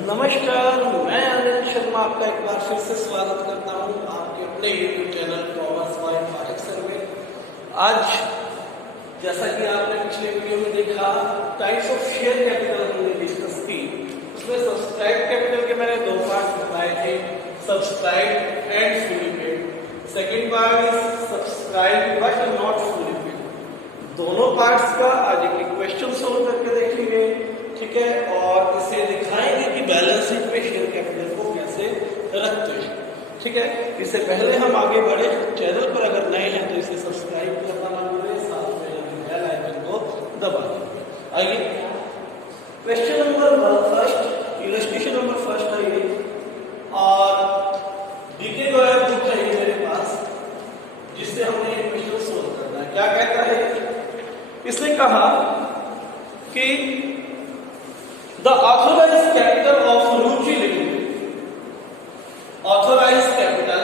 नमस्कार, मैं अनिल शर्मा आपका एक बार फिर से स्वागत करता हूं आपके अपने YouTube channel commerce by Farik sir में। आज जैसा कि आपने पिछले वीडियो में देखा, टाइप्स ऑफ शेयर कैपिटल हमने डिस्कस की। उसमें सब्सक्राइब कैपिटल के मैंने दो पार्ट बताए थे, subscribe and fully paid. Second part is subscribe but not fully paid. दोनों पार्ट्स का आज एक क्वेश्चन सोल्व करके देखेंगे, ठीक है, और इसे दिखाएंगे कि बैलेंस शीट में शेयर कैपिटल को कैसे रखते हैं, ठीक है। इससे पहले हम आगे बढ़े, चैनल पर अगर नए हैं तो इसे सब्सक्राइब करना ना भूलें, साथ में बेल आइकन को दबा दीजिए। आइए question number first, illustration number first है ये, और डीके जो है बुक है ये मेरे पास, जिससे हमने ये क्वेश्चन सोल्व करना है। क्या कहता है, इसने कहा कि The authorized capital of Ruchi Limited, authorized capital,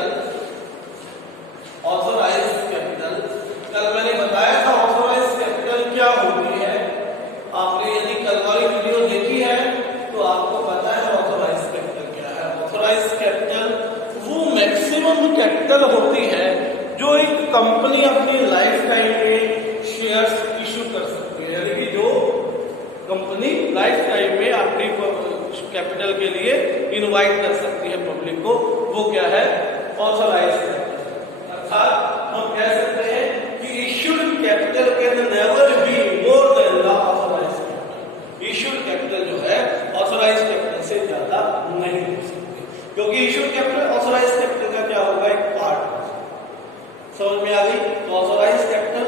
कल मैंने बताया था authorized capital क्या होती है। आपने यदि कल वाली वीडियो देखी है तो आपको पता है authorized capital क्या है। authorized capital वो मैक्सिमम कैपिटल होती है जो एक कंपनी अपनी लाइफ टाइम में शेयर्स इशू कर सकती है, यानी कि जो कंपनी लाइफ टाइम में अपनी कैपिटल के लिए इनवाइट कर सकती है पब्लिक को, वो क्या है, ऑथराइज्ड कैपिटल। अर्थात हम कह सकते हैं कि issued capital can never be more than the authorised capital. Issued capital जो है ऑथराइज्ड कैपिटल से ज्यादा नहीं हो सकती, क्योंकि इश्यूड कैपिटल ऑथराइज्ड कैपिटल का क्या होगा, एक पार्ट। समझ में आ गई? तो authorised capital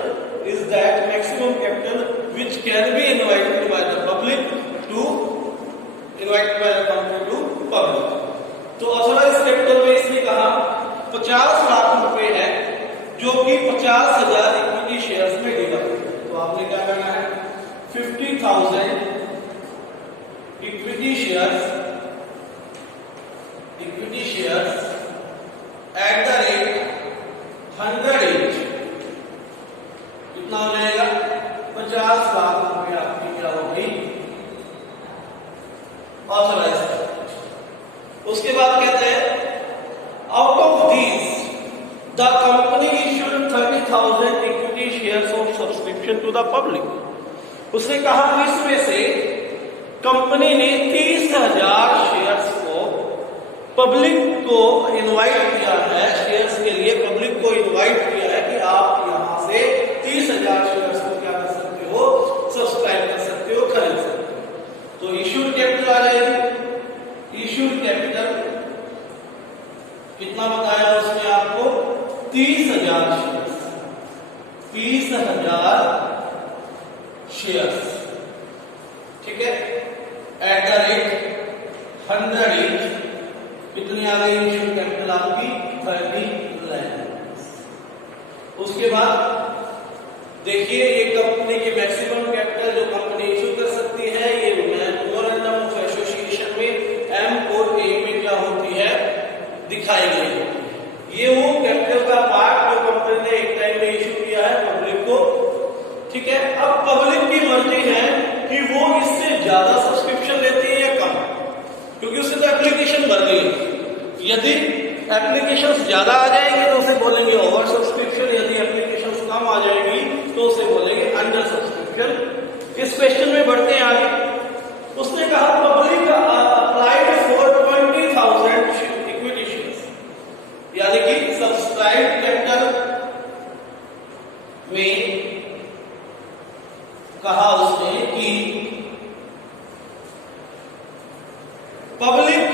is that maximum capital which can be invited by the public to invited by the company to public। तो ऑथराइज्ड कैपिटल में इसने कहा 50 लाख रुपए है, जो कि 50,000 इक्विटी शेयर्स में डिवाइड है। तो आपने क्या करना है, 50,000 equity shares at the rate 100 each, कितना हो जाएगा, 50 लाख रुपए आपकी क्या हो गई, ऑथराइज्ड। उसके बाद कहते हैं out of these the company issued 30,000 equity shares of subscription to the public. उसने कहा इसमें से कंपनी ने 30,000 शेयर्स को पब्लिक को इनवाइट किया है, शेयर्स के लिए पब्लिक को इनवाइट किया है कि आप यहां से 30,000 शेयर्स को क्या कर सकते हो, सब्सक्राइब कर सकते हो, खरीद सकते हो। तो इश्यूड कैपिटल आ जाएगी। इश्यूड कैपिटल कितना बताया उसने आपको, 30,000 शेयर्स, 30,000 शेयर्स, ठीक है, एट द रेट 100 each। कितनी आ गई इश्यूड कैपिटल आपकी, 30 लाख। उसके बाद देखिए, ये कंपनी की मैक्सिमम कैपिटल जो कंपनी इशू कर सकती है, ये मेमोरेंडम ऑफ एसोसिएशन में M और A में क्या होती है, दिखाई गई होती है। ये वो कैपिटल का पार्ट जो कंपनी ने एक टाइम में इशू किया है पब्लिक को, ठीक है। अब पब्लिक की मर्जी है कि वो इससे ज्यादा सब्सक्रिप्शन लेती है या कम, क्योंकि उसने तो एप्लीकेशन भर दी। यदि एप्लीकेशन ज्यादा आ जाएंगे तो उसे बोलेंगे ओवर सब्सक्रिप्शन, यदि एप्लीकेशन कम आ जाएगी तो उसे बोलेंगे अंडर सब्सक्रिप्शन। इस क्वेश्चन में बढ़ते हैं आगे। उसने कहा public applied for 20,000 equity shares, यानी कि सब्सक्राइब कैपिटल में कहा उसने कि पब्लिक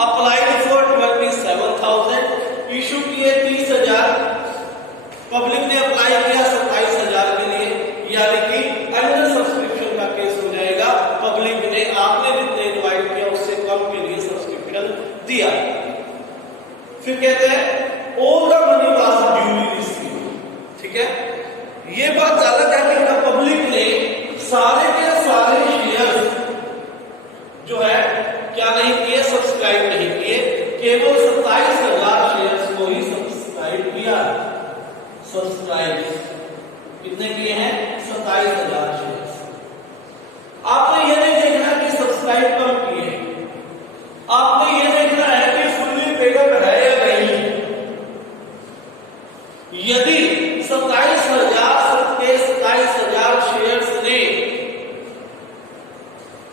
अप्लाइड फॉर 27,000, इशू किए 30,000, पब्लिक ने अप्लाई किया 27,000 के लिए, यानी कि अंडर सब्सक्रिप्शन का केस हो जाएगा। पब्लिक ने आपने जितने इनवाइट किया उससे कम के लिए सब्सक्रिप्शन दिया। फिर कहते हैं all the money was duly received, ठीक है। ये बात अलग है कि पब्लिक ने सारे के सारे शेयर्स जो है क्या नहीं किए, सब्सक्राइब नहीं किए, केवल 27,000 शेयर्स को ही सब्सक्राइब किया। सब्सक्राइब कितने किए हैं, 27,000 शेयर्स। आपने ये नहीं देखना कि सब्सक्राइब कम किए,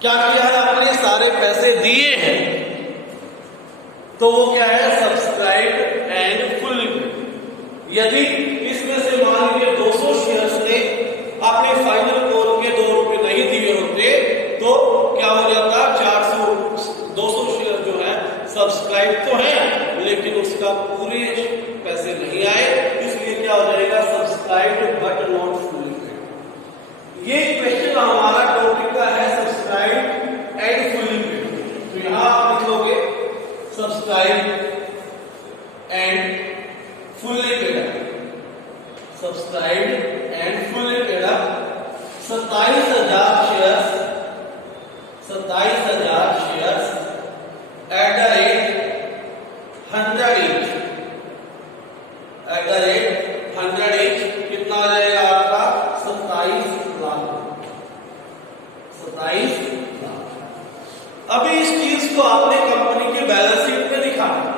क्या किया है, आपने सारे पैसे दिए हैं, तो वो क्या है, सब्सक्राइब एंड फुल्ली पेड। यदि इसमें से मान लीजिए 200 शेयर्स ने आपने फाइनल कॉल के 2 रुपए नहीं दिए होते, तो क्या हो जाता, 200 शेयर जो है सब्सक्राइब तो है लेकिन उसका पूरे पैसे नहीं आए, इसलिए क्या हो जाएगा, subscribe but not fully paid. ये क्वेश्चन हमारा टॉपिक का है, सब्सक्राइब एंड फुल्ली पेड। तो यहां आप लिखोगे subscribe and fully paid, subscribe and fully paid 27,000 shares, 27,000 shares at the rate 100 each, at the rate 100 each कितना आ जाएगा आपका, 27 लाख, 27 लाख। अभी इस चीज को आपने कंपनी के बैलेंस शीट में दिखाना,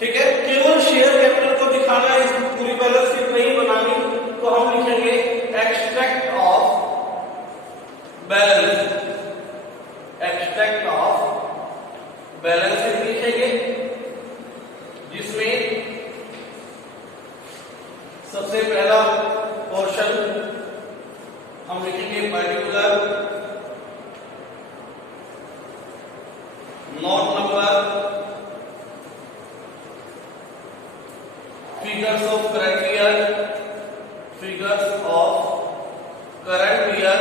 ठीक है, केवल शेयर कैपिटल को दिखाना है, इस पूरी बैलेंस शीट नहीं बनानी। तो हम लिखेंगे extract of balance, extract of balance sheet लिखेंगे, जिसमें सबसे पहला पोर्शन हम लिखेंगे particular note number, figures of current year, figures of current year,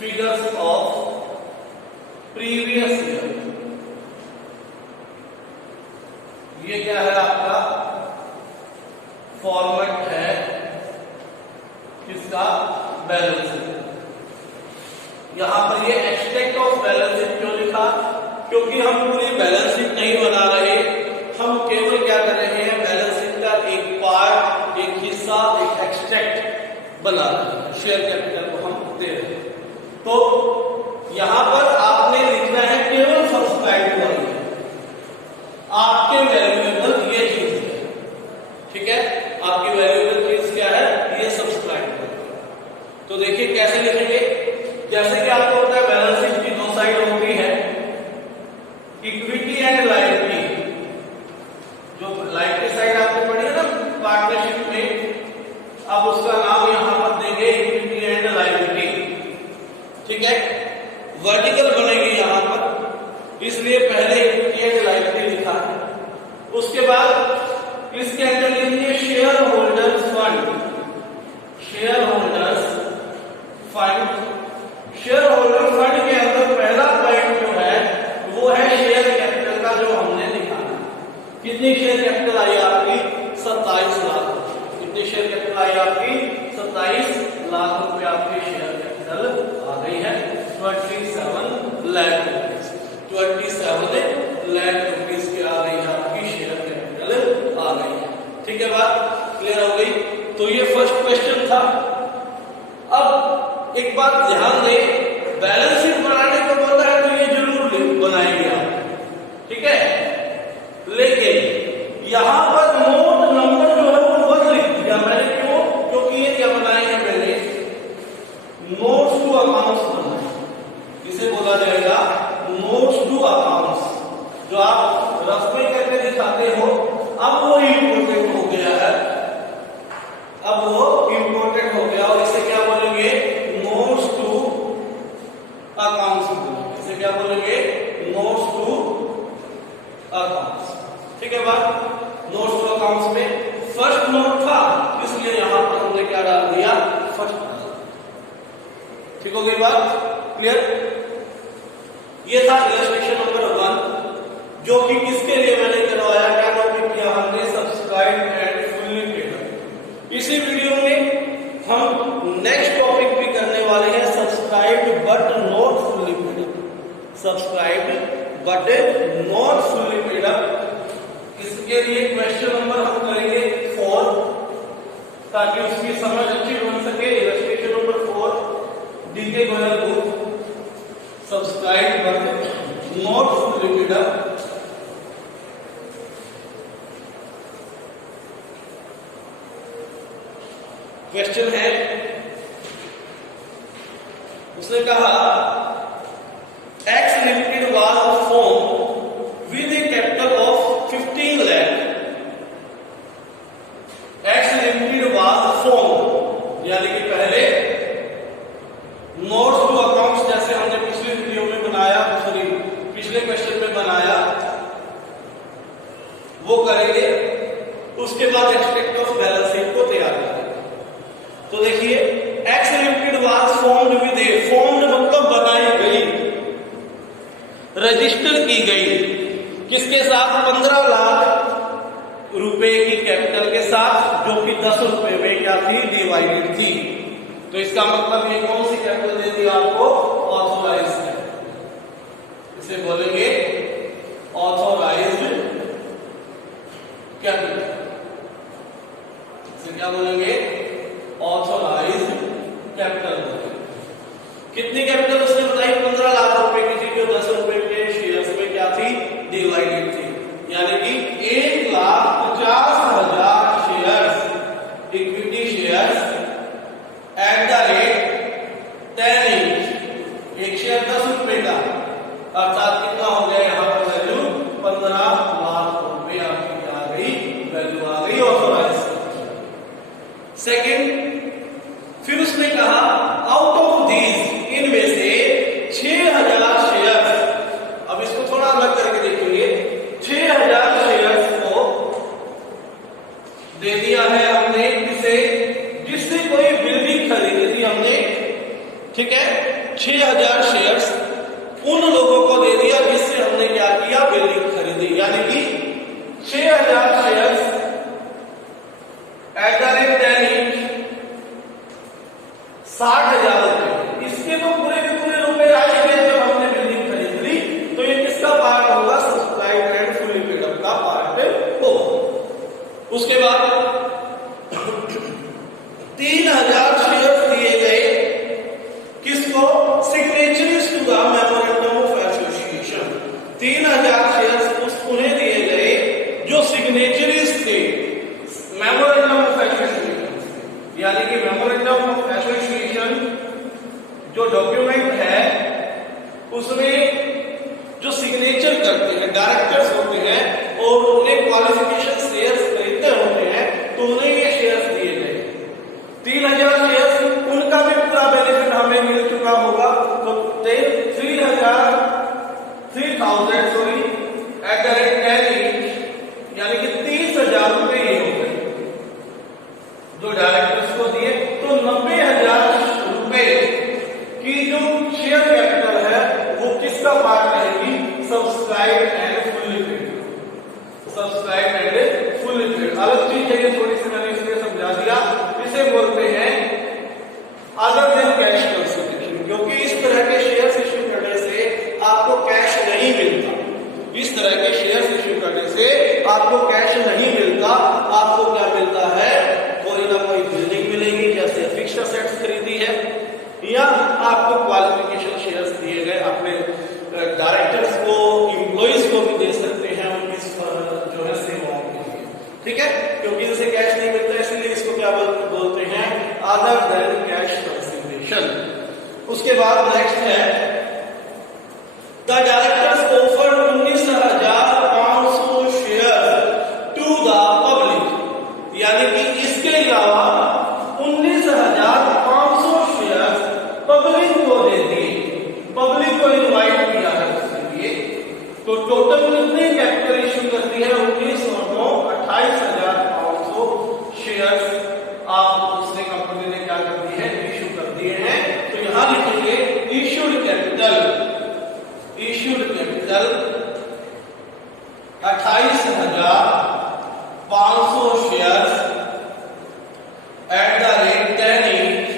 figures of previous year। ये क्या है, आपका फॉर्मेट है किसका, बैलेंस शीट। यहां पर ये एक्सट्रैक्ट ऑफ बैलेंस शीट क्यों लिखा, क्योंकि हम पूरी बैलेंस शीट नहीं बना रहे, हम केवल क्या कर रहे हैं, बैलेंस शीट का एक पार्ट, एक हिस्सा, एक एक्सट्रैक्ट बना रहे हैं, शेयर कैपिटल को हम दे रहे हैं। तो यहां पर आपने लिखना है केवल सब्सक्राइब वाली, आपके वैल्यूएबल ये चीज है, ठीक है, आपकी वैल्यूएबल चीज क्या है, ये सब्सक्राइब। तो देखिए कैसे लिखेंगे, जैसे कि आपको पता है बैलेंस शीट की 2 साइड होती है, इक्विटी एंड लायबिलिटी। जो लायबिलिटी साइड आपने पढ़ी है ना पार्टनरशिप में, अब उसका नाम यहां पर देंगे इक्विटी एंड लायबिलिटी, ठीक है, वर्टिकल बनेगी यहां पर, इसलिए पहले इक्विटी एंड लायबिलिटी लिखा है। उसके बाद इसके अंदर लिखिए share holders fund, share holders fund. Share holder fund के अंदर पहला पॉइंट जो है वो है शेयर कैपिटल का, जो हमने लिखा। कितनी शेयर कैपिटल आई आपकी, 27 लाख। कितनी शेयर कैपिटल आई आपकी, 27 लाख रुपए आपकी शेयर कैपिटल आ गई है, 27 लाख रुपीज, 27 लाख रुपीज की आ गई है आपकी शेयर कैपिटल आ गई है, ठीक है, बात क्लियर हो गई। तो ये फर्स्ट क्वेश्चन था। अब एक बात ध्यान दें, बैलेंस शीट बनाने को बोला है तो ये जरूर बनाएंगे आप, ठीक है, लेकिन यहां पर नोट नंबर जो है वो बस लिख दिया मैंने, क्यों, क्योंकि ये क्या बनाए हैं मैंने, नोट्स टू अकाउंट्स बनाए, इसे बोला जाएगा नोट्स टू अकाउंट्स, जो आप रफ में करके दिखाते हो। अब वो इम्पोर्टेंट हो गया है, अब वो इम्पोर्टेंट हो गया, और इसे क्या बोलेंगे, नोट्स टू अकाउंट्स, इसे क्या बोलेंगे, नोट्स टू अकाउंट्स, ठीक है बात। नोट्स टू अकाउंट्स में फर्स्ट नोट था, इसलिए यहां पर हमने क्या डाल दिया, फर्स्ट डाल, ठीक हो गई बात, क्लियर। ये था इलस्ट्रेशन नंबर 1, जो कि किसके लिए मैंने करवाया, क्या टॉपिक किया हमने, सब्सक्राइब एंड फुल्ली पेड। इसी वीडियो में हम नेक्स्ट टॉपिक भी करने वाले हैं, subscribe but not fully paid, subscribe but not fully paid. इसके लिए क्वेश्चन नंबर हम करेंगे 4, ताकि उसकी समझ अच्छी बन सके। Illustration number 4, DK Goyal book, subscribe but not fully paid. Question है उसने कहा X limited was form with a capital of 15 lakh. X limited was form यानी कि पहले नोट्स टू अकाउंट्स जैसे हमने पिछले वीडियो में बनाया, सॉरी पिछले क्वेश्चन में बनाया, वो करेंगे। उसके बाद एक्सपेक्ट ऑफ बैलेंस शीट को तैयार करेंगे। तो देखिए x limited was formed with A, formed मतलब बनाई गई, रजिस्टर की गई, किसके साथ? 15 लाख रुपए की कैपिटल के साथ, जो कि 10 रुपए में क्या थी? डिवाइडेड थी। तो इसका मतलब ये कौन सी कैपिटल दे दी आपको? Authorised capital. इसे बोलेंगे ऑथोराइज्ड कैपिटल। इसे क्या बोलेंगे? ऑथोराइज्ड कैपिटल बोलेंगे। कितनी कैपिटल उसने बताई? 15 लाख रुपए की थी, जो 10 रुपए के शेयर्स में क्या थी? डिवाइडेड थी। यानी कि 1,50,000 shares, equity shares at the rate 10 each। एक शेयर 10 रुपए का, अर्थात कितना हो गया यहाँ पर वैल्यू? 15 लाख रुपए आपकी क्या आ गई? वैल्यू आ गई ऑथोराइज। सेकेंड, फिर उसने कहा आउट ऑफ दीज, इनमें से 6,000 शेयर्स, अब इसको थोड़ा अलग करके देखेंगे, 6,000 शेयर्स को दे दिया है हमने किसे? जिससे कोई बिल्डिंग खरीदी थी हमने, ठीक है? 6,000 शेयर्स उन लोगों को दे दिया जिससे हमने क्या किया? बिल्डिंग खरीदी। यानी कि 6,000 shares at the rate 10 each, 60,000 रुपए। इसके तो पूरे के पूरे रुपए आएंगे जब हमने बिल्डिंग खरीद ली, तो ये किसका पार्ट होगा? Subscribe and fully paid up का पार्ट होगा। उसके बाद 3,000 शेयर्स दिए गए किसको? Signatories to the memorandum of association. 3,000 shares उन्हें दिए गए जो सिग्नेचरीज थे मेमोरेंडम ऑफ एसोसिएशन। यानी कि मेमोरेंडम ऑफ एसोसिएशन जो डॉक्यूमेंट है, उसमें जो सिग्नेचर करते हैं डायरेक्टर्स होते हैं और उन्हें क्वालिफिकेशन शेयर्स खरीदते होते हैं, तो उन्हें ये शेयर्स दिए गए। 3,000 शेयर्स, उनका भी पूरा बेनिफिट हमें मिल चुका होगा। तो 3,000 एट द रेट 10 each, यानी कि 30,000 रुपए ये हो गए जो डायरेक्टर्स को दिए। तो 90,000 रुपए की जो शेयर कैपिटल है वो किसका पार्ट रहेगी? Subscribe and fully paid. Subscribe and fully paid अलग चीज है, ये थोड़ी सी मैंने इसलिए समझा दिया। इसे बोलते हैं अदर देन कैश कंसिडरेशन, क्योंकि इस तरह के शेयर्स इश्यू करने से आपको कैश नहीं मिलता। इस तरह के शेयर्स इश्यू करने से आपको कैश नहीं मिलता। आपको क्या मिलता है? कोई ना कोई बिल्डिंग मिलेगी, जैसे फिक्स्ड असेट्स खरीदी है, या आपको क्वालिफिकेशन शेयर्स दिए गए, अपने डायरेक्टर्स को, एम्प्लॉइज को भी दे सकते हैं उनकी जो है सेवाओं के लिए, ठीक है? क्योंकि इनसे कैश नहीं मिलता, इसलिए इसको क्या बोलते हैं? Other than cash consideration. उसके बाद नेक्स्ट है the directors offer 19,500 share to the public. यानी कि इसके अलावा 19,500 शेयर पब्लिक को दे दिए, पब्लिक को इनवाइट किया है उसके लिए। तो टोटल कितने कैपिटल इश्यू कर दी है? 28,500 शेयर आप उसने कंपनी ने क्या कर दी है? इश्यू कर दिए हैं। तो यहां लिखेंगे issued capital 28,500 share at the rate 10 each,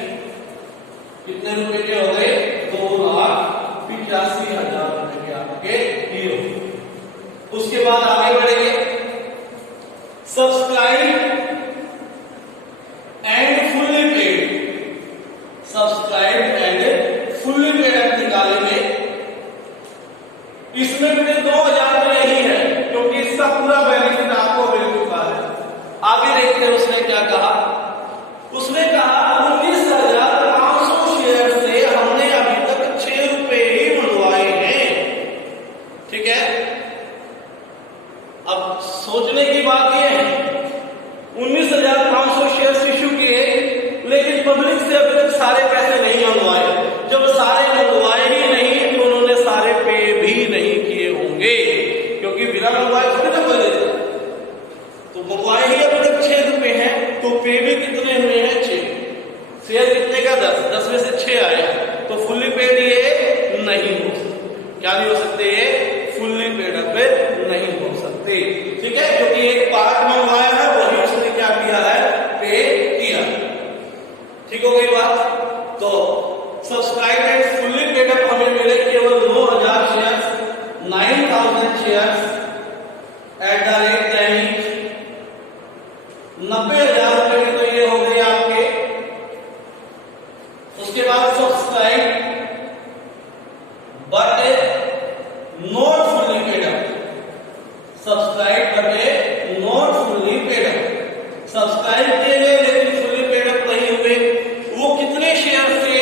कितने रुपए के हो गए? 2,85,000 रुपए के आपके ये हो। उसके बाद आगे बढ़ेंगे, subscribe and fully paid. Subscribe and fully paid निकालेंगे। इसमें भी 2,000 नहीं है, क्योंकि इसका पूरा बेनिफिट आपको मिल चुका है। आगे देखते हैं उसने क्या कहा। उसने कहा 19,500 शेयर से हमने अभी सकते। ठीक है, क्योंकि एक पार्ट मंगवाया है वही उसने क्या किया है, पे किया। ठीक हो गई बात। तो subscribe and fully paid up हमें मिले केवल 9000 शेयर्स, 9000 शेयर्स @10 90,000 रुपए में। तो ये हो गए आपके। उसके बाद subscribe but not fully paid up, subscribe but not fully paid up. Subscribe किए गए लेकिन फुल्ली पेड अप नहीं हुए। वो कितने शेयर थे,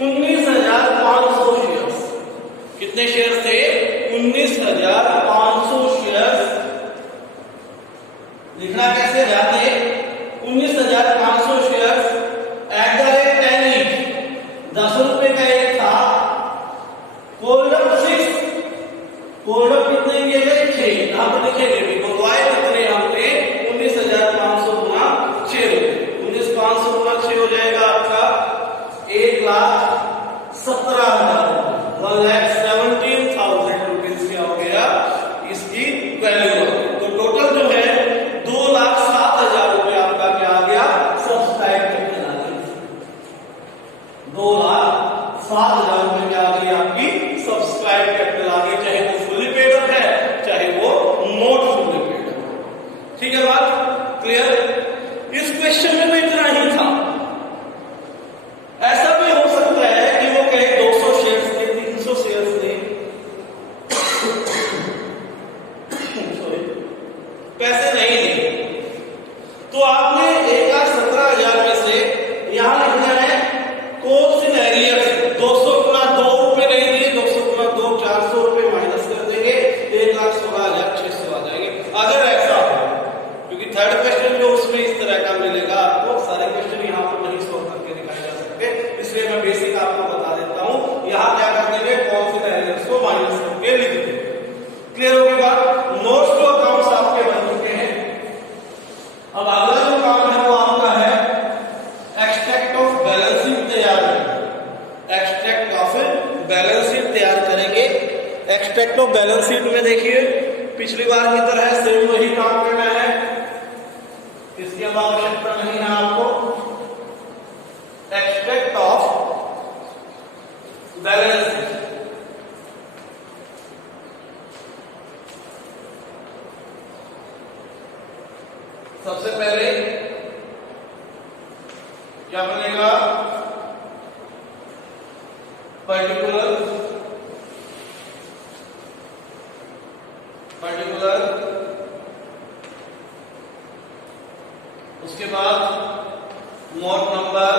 19,500 शेयर्स। कितने शेयर थे, 19,500 शेयर्स। लिखना कैसे, ध्यान दें, 19,500 शेयर्स @10 10 रुपए का एक था। कोलम 6, कोलम कितने किए गए, 6। यहां पर लिखेंगे भी मंगवाए कितने हमने, 19,500 गुना 6 रुपए। 19,500 गुना 6 हो जाएगा आपका 1,17,000, 1,17,000 रुपीज क्या हो गया इसकी वैल्यू। तो टोटल जो है 2,07,000 रुपए आपका क्या आ गया, सब्सक्राइब कैपिटल आ गया। 2,07,000 रुपए क्या आ गई आपकी सब्सक्राइब कैपिटल आ गई, चाहे वो फुल्ली पेड अप है चाहे वो नॉट फुल्ली पेड अप। ठीक है बात क्लियर। इस क्वेश्चन में तो इतना ही था। ऐसा भी हो सकता है कि वो कहे 200 शेयर्स थे, 300 शेयर्स थे, पैसे नहीं थे। तो आपने 1,17,000 में से यहां लिखना है कौन सी एरियर्स, 200 गुना 2 रुपए नहीं दिए, 200 गुना 2 400 रुपए माइनस कर देंगे, 1,16,600 आ जाएंगे। अगर ऐसा हो, क्योंकि थर्ड क्वेश्चन जो उसमें इस तरह का मिलेगा आपको, सारे क्वेश्चन यहाँ पर नहीं सॉल्व करके दिखाए जा सकते, इसलिए मैं बेसिक आपको बता देता हूँ। यहाँ क्या कर देंगे, कौन सी एरियर्स को माइनस करके लिख देंगे। क्लियर हो गई बात। नोट्स टू अकाउंट्स आपके बन चुके हैं। अब अगला जो काम है वो आपका है एक्सट्रैक्ट ऑफ बैलेंस शीट तैयार करना। एक्सट्रैक्ट ऑफ बैलेंस शीट तैयार करेंगे। एक्सट्रैक्ट ऑफ बैलेंस शीट में देखिए पिछली बार की तरह सेम वही काम करना है, इसकी अब आवश्यकता नहीं है आपको। एक्सट्रैक्ट ऑफ बैलेंस शीट, सबसे पहले क्या बनेगा, पर्टिकुलर उसके बाद नोट नंबर,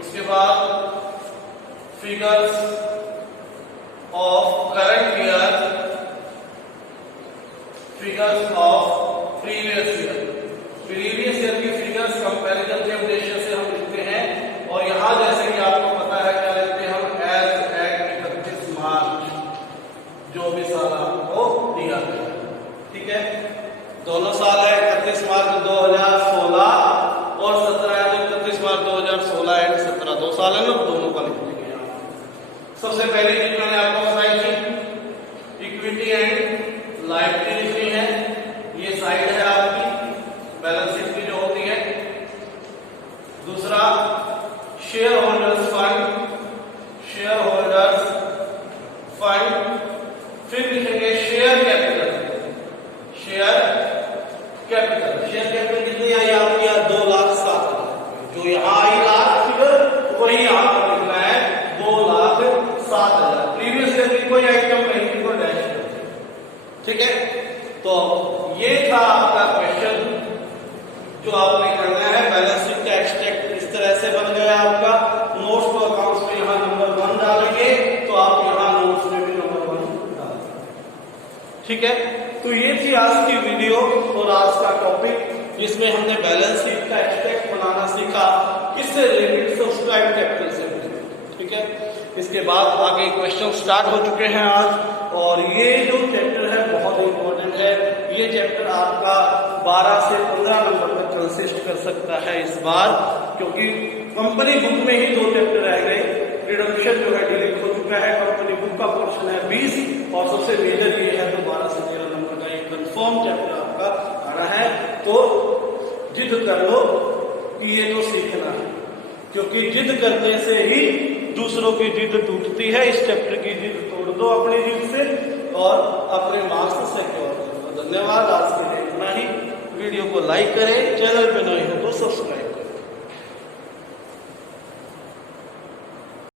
उसके बाद figures of current year, figures of previous year. Previous year की फिगर्स कंपैरिजन के उद्देश्य से हम लिखते हैं। और यहां जैसे कि आपको पता है क्या लिखते हैं हम, एज एट 31 मार्च, जो भी साल आपको दिया गया। ठीक है, दोनों साल है 31 मार्च 2016 और 31 मार्च 2016 एंड 17, 2 साल है ना, दोनों का लिख देंगे यहाँ। सबसे पहली चीज मैंने आपको बताई थी इक्विटी एंड लायबिलिटी लिखनी है। ये साइड है आपकी बैलेंस शीट की जो होती है। दूसरा share holders fund, share holders fund. फिर लिखेंगे share capital, share capital. Share capital कितनी आई आपकी, 2,07,000। जो यहाँ आई लास्ट फिगर वही यहाँ पर लिखना है, 2,07,000। प्रीवियस ईयर की कोई आइटम नहीं थी, कोई डैश नहीं। ठीक है, तो ये था आपका क्वेश्चन जो आपने करना है। बैलेंस शीट का एक्सट्रैक्ट इस तरह से बन गया आपका। नोट्स टू अकाउंट्स में यहाँ नंबर 1 डालेंगे तो आप यहाँ नोट्स में भी नंबर 1 डालेंगे। ठीक है, तो ये थी आज की वीडियो और आज का टॉपिक, जिसमें हमने बैलेंस शीट का एक्सट्रैक्ट बनाना सीखा। किससे रिलेटेड, सब्सक्राइब कैपिटल से रिलेटेड। ठीक है, इसके बाद आगे क्वेश्चन स्टार्ट हो चुके हैं आज। और ये जो चैप्टर है बहुत इंपॉर्टेंट है। ये चैप्टर आपका 12 से 15 नंबर तक कंसिस्ट कर सकता है इस बार, क्योंकि कंपनी बुक में ही 2 चैप्टर रह गए। रिडक्शन जो है डिलीट हो चुका है। कंपनी बुक का पोर्शन है 20 और सबसे मेजर ये है तो 12 से 13 नंबर का एक कंफर्म चैप्टर आपका आना है। तो जिद कर लो कि ये तो सीखना है, क्योंकि जिद करने से ही दूसरों की जिद टूटती है। इस चैप्टर की जिद तोड़ दो अपनी जिद से और अपने मार्क्स सिक्योर कर दो। धन्यवाद, आज के लिए इतना ही। वीडियो को लाइक करें, चैनल पे नए हो तो सब्सक्राइब